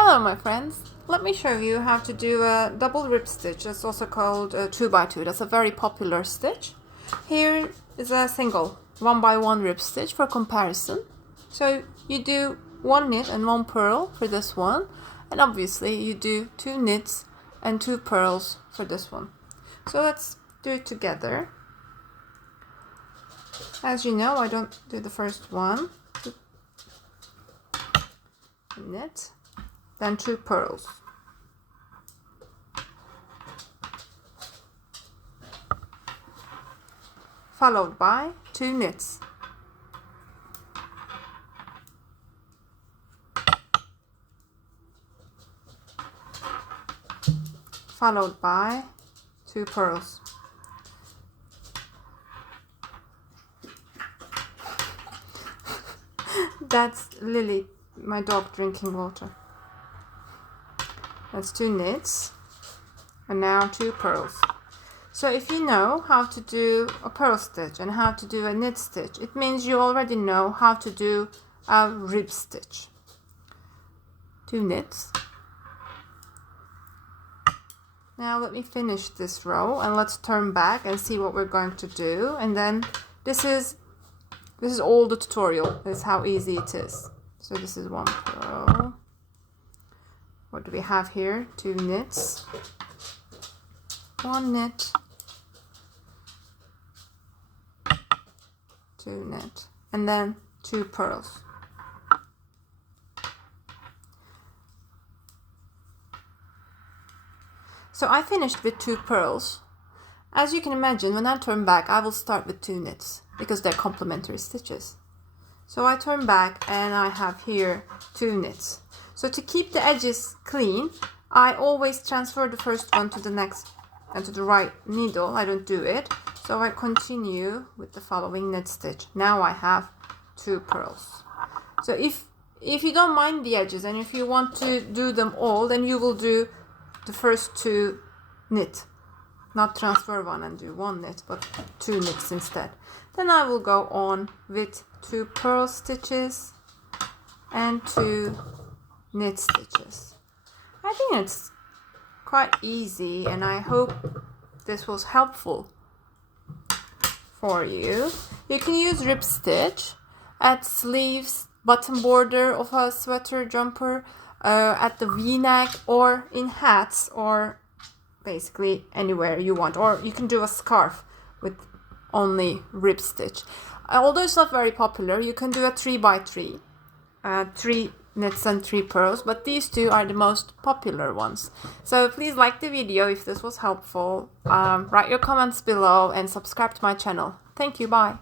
Hello my friends, let me show you how to do a double rib stitch. It's also called a 2x2. That's a very popular stitch. Here is a single 1x1 rib stitch for comparison. So you do 1 knit and 1 purl for this one, and obviously you do 2 knits and 2 purls for this one. So let's do it together. As you know, I don't do the first one. Knit, then 2 purls. Followed by 2 knits. Followed by 2 purls. That's Lily, my dog, drinking water. That's 2 knits and now 2 purls. So if you know how to do a purl stitch and how to do a knit stitch, it means you already know how to do a rib stitch. 2 knits. Now let me finish this row and let's turn back and see what we're going to do. And then this is all the tutorial. This is how easy it is. So this is 1 purl. What do we have here? 2 knits, 1 knit, 2 knit, and then 2 purls. So I finished with 2 purls. As you can imagine, when I turn back, I will start with 2 knits because they're complementary stitches. So I turn back and I have here 2 knits. So to keep the edges clean, I always transfer the first one to the next and to the right needle. I don't do it. So I continue with the following knit stitch. Now I have 2 purls. So if you don't mind the edges and if you want to do them all, then you will do the first 2 knit. Not transfer one and do 1 knit, but 2 knits instead. Then I will go on with 2 purl stitches and 2 knit stitches. I think it's quite easy and I hope this was helpful for you. You can use rib stitch at sleeves, bottom border of a sweater, jumper, at the v-neck, or in hats, or basically anywhere you want. Or you can do a scarf with only rib stitch. Although it's not very popular, you can do a 3x3, 3 knits and 3 purls, but these 2 are the most popular ones. So please like the video if this was helpful, write your comments below and subscribe to my channel. Thank you, bye.